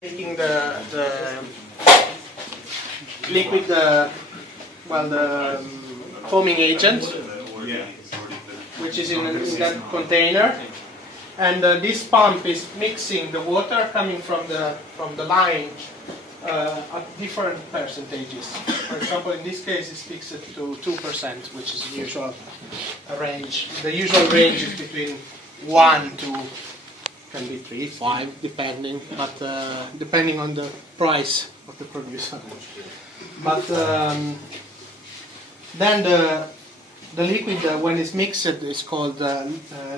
Taking the liquid, the foaming agent, which is in that container, and this pump is mixing the water coming from the line at different percentages. For example, in this case, it's fixed to 2%, which is the usual range. The usual range is between 1 to can be 3, 5, depending, but depending on the price of the producer. But then the liquid, when it's mixed, is called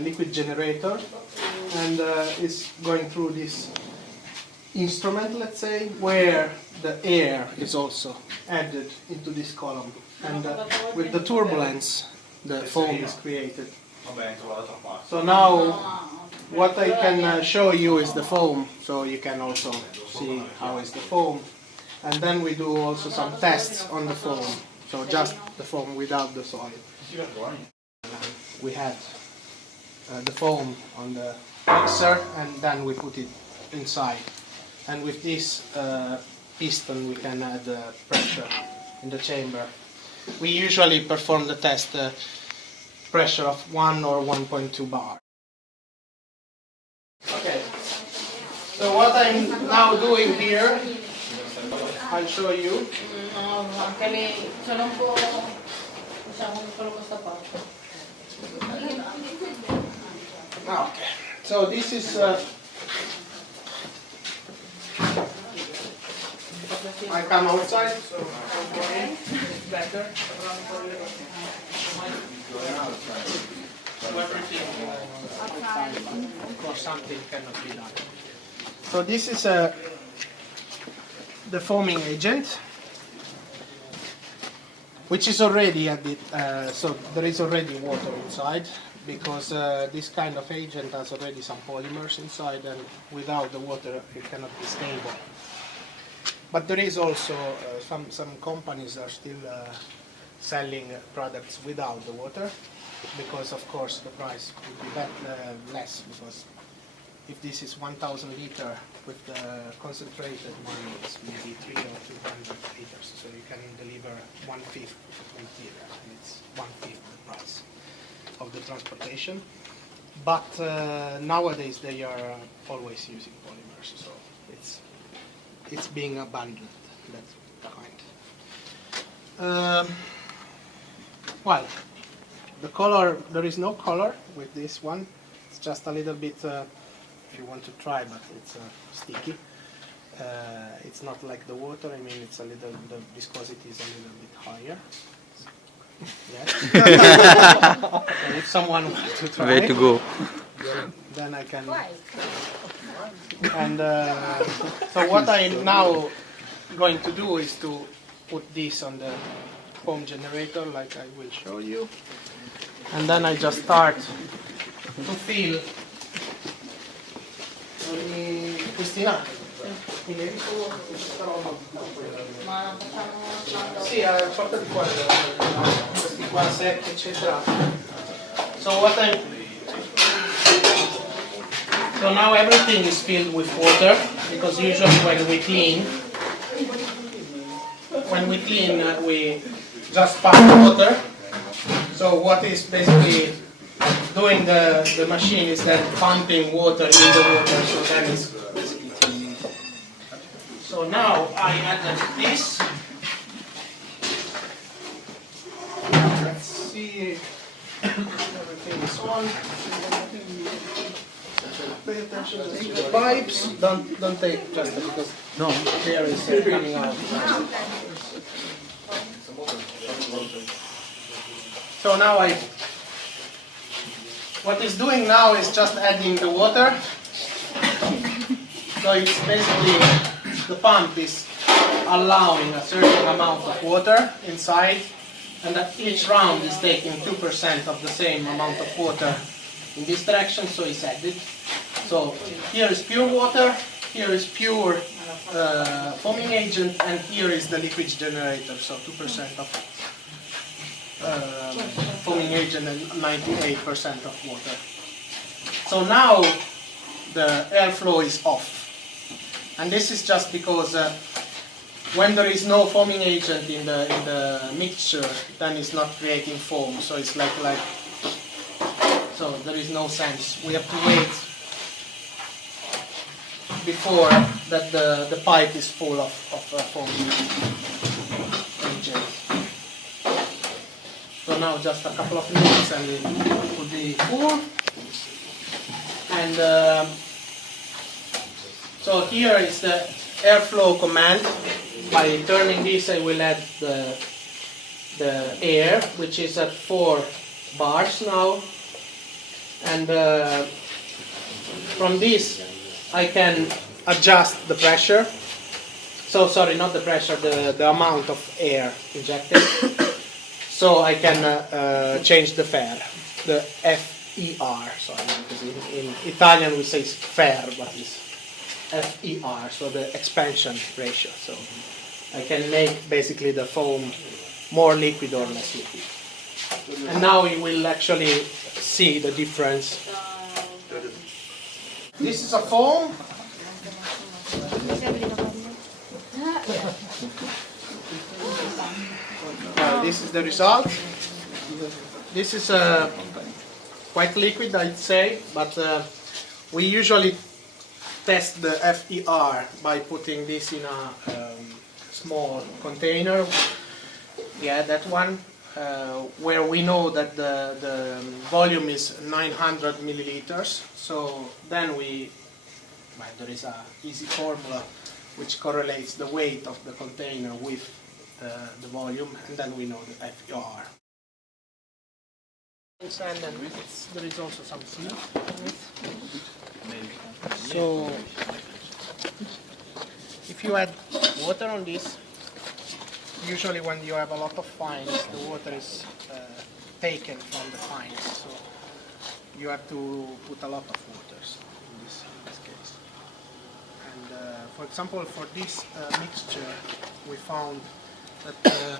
liquid generator, and it's going through this instrument, let's say, where the air is also added into this column, and with the turbulence, the foam is created. So now, what I can show you is the foam, so you can also see how is the foam. And then we do also some tests on the foam, so just the foam without the soil. We had the foam on the mixer, and then we put it inside. And with this piston we can add pressure in the chamber. We usually perform the test pressure of 1 or 1.2 bar. Okay, so what I'm now doing here, I'll show you. Okay, so this is I come outside, so it's better. Of course, something cannot be done. So this is the foaming agent, which is already at the so there is already water inside, because this kind of agent has already some polymers inside, and without the water it cannot be stable. But there is also some companies are still selling products without the water, because of course the price would be less, because if this is 1,000 liter with the concentrated one, it's maybe 300 or 200 liters, so you can deliver 1/5 of the material, and it's 1/5 the price of the transportation. But nowadays they are always using polymers, so it's being abandoned, that's behind. Well, the color, there is no color with this one. It's just a little bit, if you want to try, but it's sticky. It's not like the water, I mean, it's a little, the viscosity is a little bit higher. Yes. So if someone wants to try, way to go. then I can. And so what I'm now going to do is to put this on the foam generator, like I will show you, and then I just start to fill. Cristina, sì, portati qua questi qua secchi, eccetera. So what I'm So now everything is filled with water, because usually when we clean, we just pump water. So what is basically doing the machine is then pumping water in the water, so that is basically clean. So now I added this. Let's see, everything is on. Pay attention to the pipes. Don't take just because air is coming out. So now what it's doing now is just adding the water. So it's basically the pump is allowing a certain amount of water inside, and that each round is taking 2% of the same amount of water in this direction, so it's added. So here is pure water, here is pure foaming agent, and here is the liquid generator, so 2% of foaming agent and 98% of water. So now the airflow is off, And this is just because when there is no foaming agent in the mixture, then it's not creating foam. So it's like so there is no sense. We have to wait before that the pipe is full of foaming agent. So now just a couple of minutes and it will be full. And so here is the airflow command. By turning this, I will add the air, which is at 4 bars now. And from this, I can adjust the pressure. So sorry, not the pressure, the amount of air injected. So I can change the FER, the FER. Sorry, because in Italian we say FER, but it's FER, so the expansion ratio. So I can make basically the foam more liquid or less liquid. And now you will actually see the difference. This is a foam. This is the result. This is quite liquid, I'd say, but we usually test the FER by putting this in a small container. Yeah, that one, where we know that the volume is 900 milliliters. So then there is a easy formula which correlates the weight of the container with the volume, and then we know the FER. And then there is also some seal. So if you add water on this, usually when you have a lot of fines, the water is taken from the fines. So you have to put a lot of waters in this case. And for example, for this mixture, we found that the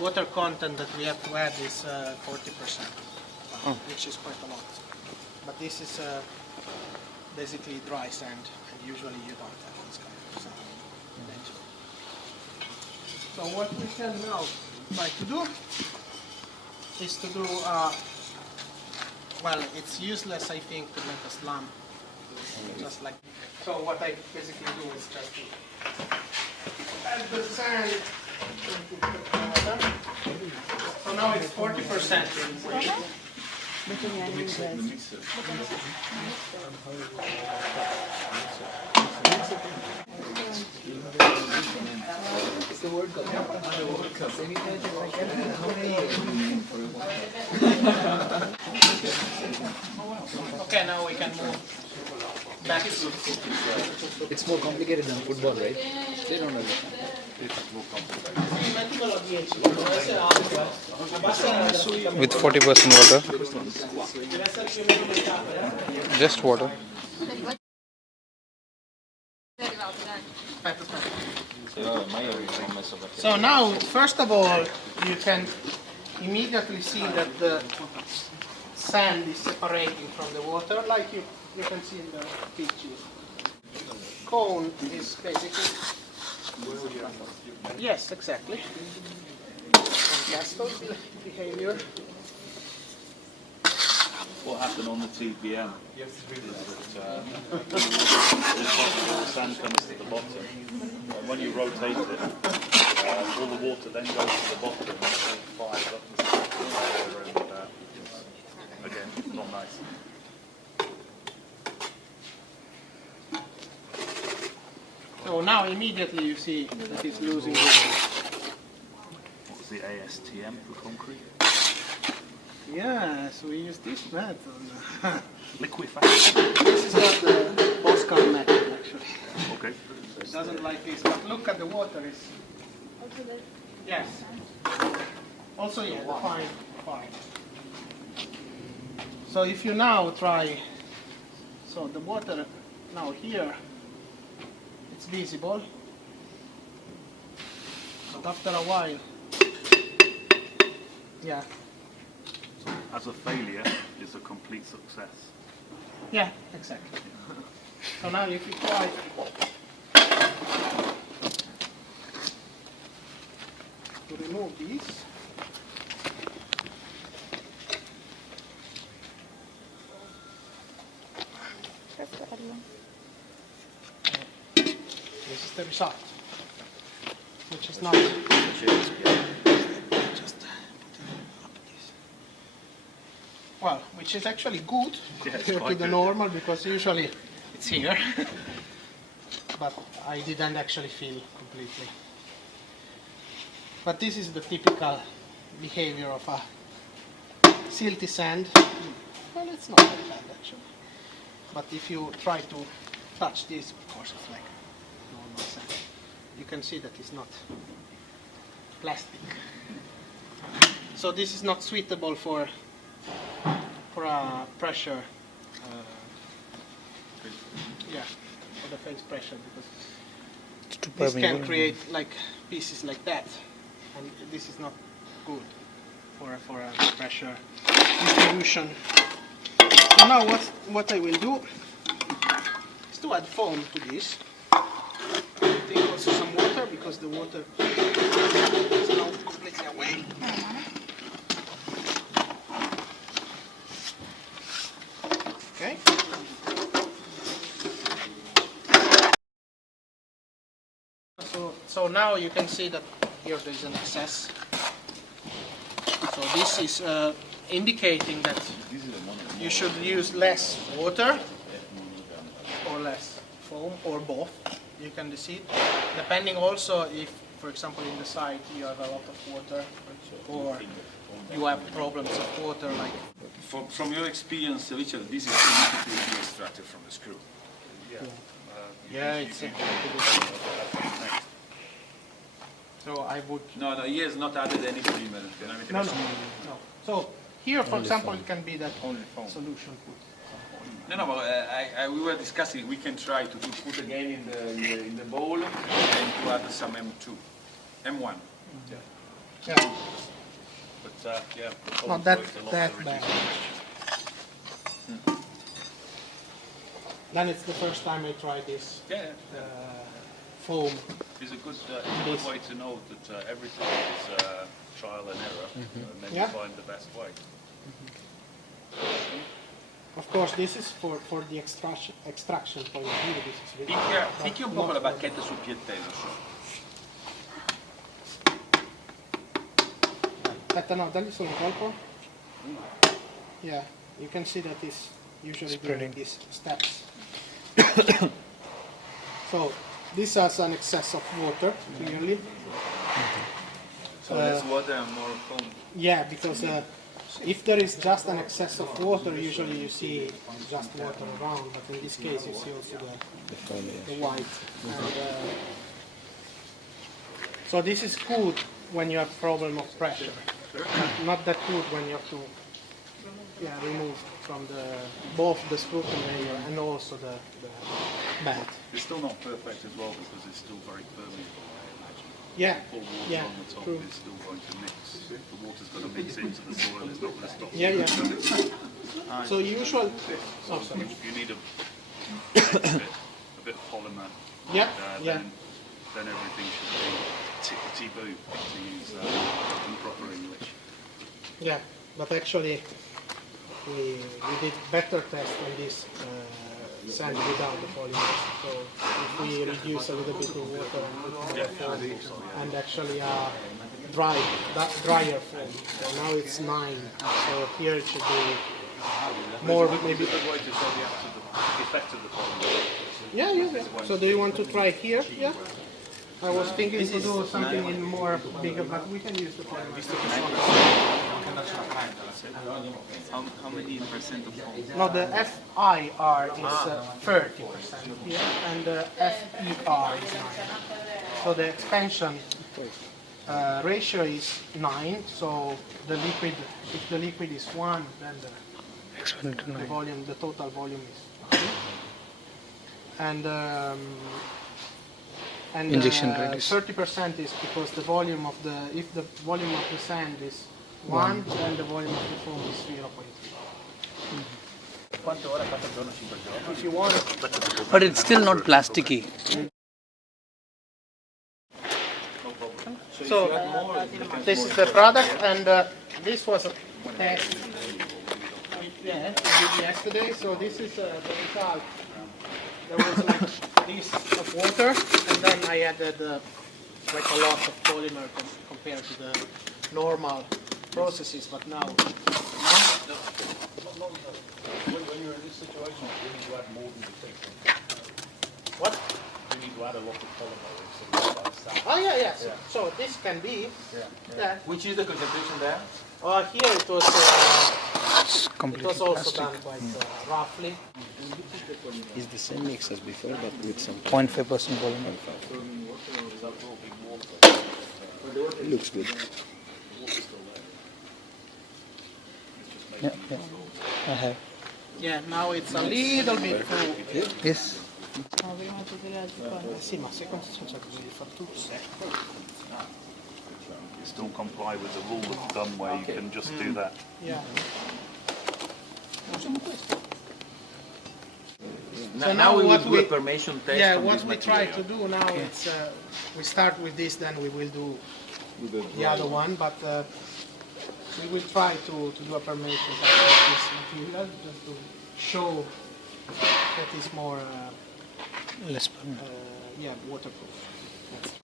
water content that we have to add is 40%, which is quite a lot. But this is basically dry sand, and usually you don't have this kind of sand in nature. So what we can now try to do is to do, well, it's useless, I think, to make a slam, just like. So what I basically do is just to add the sand into the water. So now it's 40% weight. Okay, now we can move back. It's more complicated than football, right? They don't understand. With 40% water, just water. So now, first of all, you can immediately see that the sand is separating from the water, like you can see in the picture. Cone is basically, yes, exactly. Casto behavior. What happened on the TBM is that the sand comes to the bottom, and when you rotate it, all the water then goes to the bottom and it fires up and again, not nice. So now immediately you see that it's losing water. What's the ASTM for concrete? Yes, we use this method. Liquefaction. This is not the Oscar method, actually. Okay. It doesn't like this, but look at the water. It's, yes. Also, yeah, the fine part. So if you now try, so the water now here, it's visible, but after a while, yeah. As a failure is a complete success. Yeah, exactly. So now if you try remove these. This is the result, which is not just well, which is actually good compared to the normal, because usually it's here, but I didn't actually feel completely. But this is the typical behavior of a silty sand. Well, it's not that bad actually. But if you try to touch this, of course it's like normal sand. You can see that it's not plastic. So this is not suitable for a pressure, for the face pressure, because this can create like pieces like that, and this is not good for a pressure distribution. So now what I will do is to add foam to this. I take also some water, because the water is now completely away. Okay. So now you can see that here there is an excess. So this is indicating that you should use less water or less foam, or both. You can decide, depending also if, for example, in the site you have a lot of water, or you have problems of water, like. From your experience, Richard, this is immediately extracted from the screw. Yeah, it's. So I would. No, he has not added any polymer. No. So here, for example, it can be that solution. No, but we were discussing. We can try to put again in the bowl and to add some M2, M1. Yeah. But the Not that bad. Then it's the first time I try this foam. It's a good way to know that everything is trial and error, and then you find the best way. Of course, this is for the extraction point of view. This is really Picchi un po' con la bacchetta sul piattello. Aspetta, no, dagli solo un colpo. Yeah, you can see that it's usually doing these steps. So this has an excess of water, clearly. So less water and more foam. Yeah, because if there is just an excess of water, usually you see just water around, but in this case you see also the white. And, so this is good when you have problem of pressure. Not that good when you have to remove from both the scrotum layer and also the bed. It's still not perfect as well, because it's still very permeable, I imagine. Yeah, Pour water on the top, true. it's still going to mix. The water's going to mix into the soil, it's not going to stop. Yeah. So usual. Oh, sorry. You need a bit of polymer. Yeah, Then everything should be tickety-boo, to use proper English. Yeah, but actually we did better test on this sand without the polymers. So if we reduce a little bit of water and put more foam, and actually drier foam. So now it's 9. So here it should be more, maybe. It's a good way to show the effect of the polymer. Yeah. So do you want to try here? Yeah. I was thinking to do something in more bigger, but we can use the polymer. How many percent of foam? No, the FIR is 30% here, and the FER is 9. So the expansion ratio is 9. So the liquid, if the liquid is 1, then the volume, the total volume is 9. And Injection rate is 30% is because the volume of if the volume of the sand is 1, then the volume of the foam is 0.3. If you want it. But it's still not plasticky. No problem. So So this is the product, and this was a test. Yeah, I did yesterday. So this is the result. There was like this of water, and then I added like a lot of polymer compared to the normal processes. But now, When you're in this situation, you need to add more than you think. what? You need to add a lot of polymer in, so you start sand. Oh yeah. So this can be. Yeah. Which is the concentration there? Here it was. It's It completely was also plastic. done quite roughly. It's the same mix as before, but with some. 0.5% polymer. It looks good. Yeah, I have. Yeah, now it's a little bit full. Yes. Sì, ma secondo me devi fare tutto. Still comply with the rule of thumb where you can just do that. Yeah. Now we will what do we- a permission test Yeah, on what this we try material. to do now is we start with this, then we will do the other one, but we will try to do a permission test of this material just to show that it's more Less polymer. waterproof.